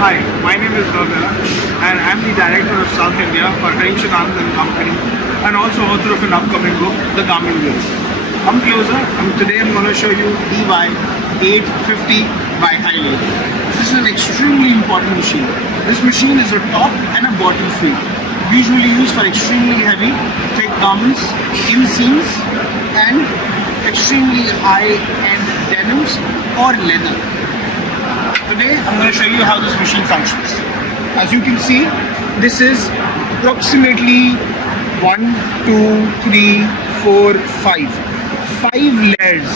Hi, my name is Bhavya and I'm the director of South India for Hikari and Company and also author of an upcoming book, The Garment Wheel. Come closer and today I'm going to show you DY850 by Highlead. This is an extremely important machine. This machine is a top and a bottom feed, usually used for extremely heavy, thick garments, inseams and extremely high-end denims or leather. Today I'm going to show you how this machine functions. As you can see, this is approximately 1, 2, 3, 4, 5 layers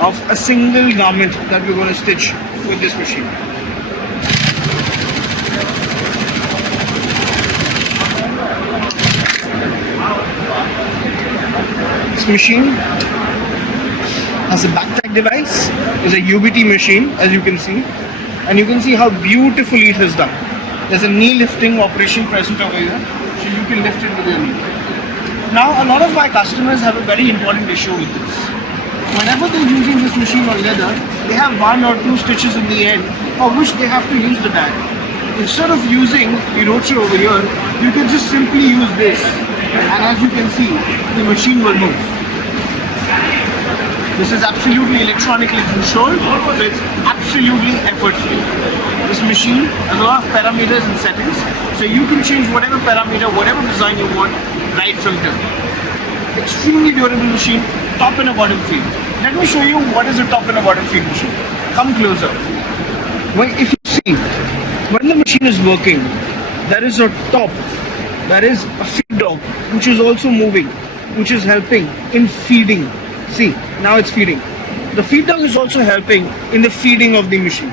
of a single garment that we're going to stitch with this machine. This machine has a backpack device. It's a UBT machine, as you can see, and you can see how beautifully it is done. There's a knee lifting operation present over here, so you can lift it with your knee. Now, a lot of my customers have a very important issue with this. Whenever they're using this machine on leather, they have 1 or 2 stitches in the end, for which they have to use the die. Instead of using the rotor over here, you can just simply use this, and as you can see, the machine will move. This is absolutely electronically controlled, so it's absolutely effort-free. This machine has a lot of parameters and settings, so you can change whatever parameter, whatever design you want right from here. Extremely durable machine, top and a bottom feed. Let me show you what is a top and a bottom feed machine. Come closer. If you see, when the machine is working, there is a top, there is a feed dog, which is also moving, which is helping in feeding. See, now it's feeding. The feed dog is also helping in the feeding of the machine.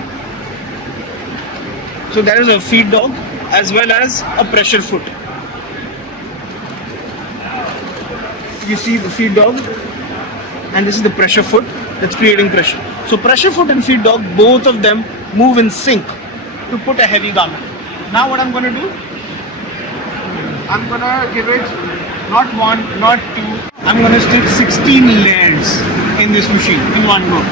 So there is a feed dog as well as a pressure foot. You see the feed dog, and this is the pressure foot that's creating pressure. So pressure foot and feed dog, both of them move in sync to put a heavy garment. Now what I'm going to do, I'm going to give it not 1, not 2, I'm going to stitch 16 layers in this machine in one go.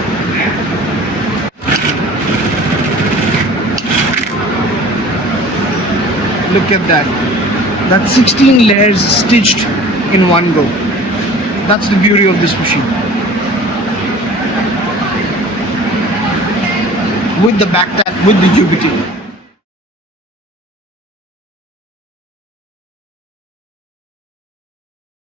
Look at that. That's 16 layers stitched in one go. That's the beauty of this machine. With the back tap, with the UBT.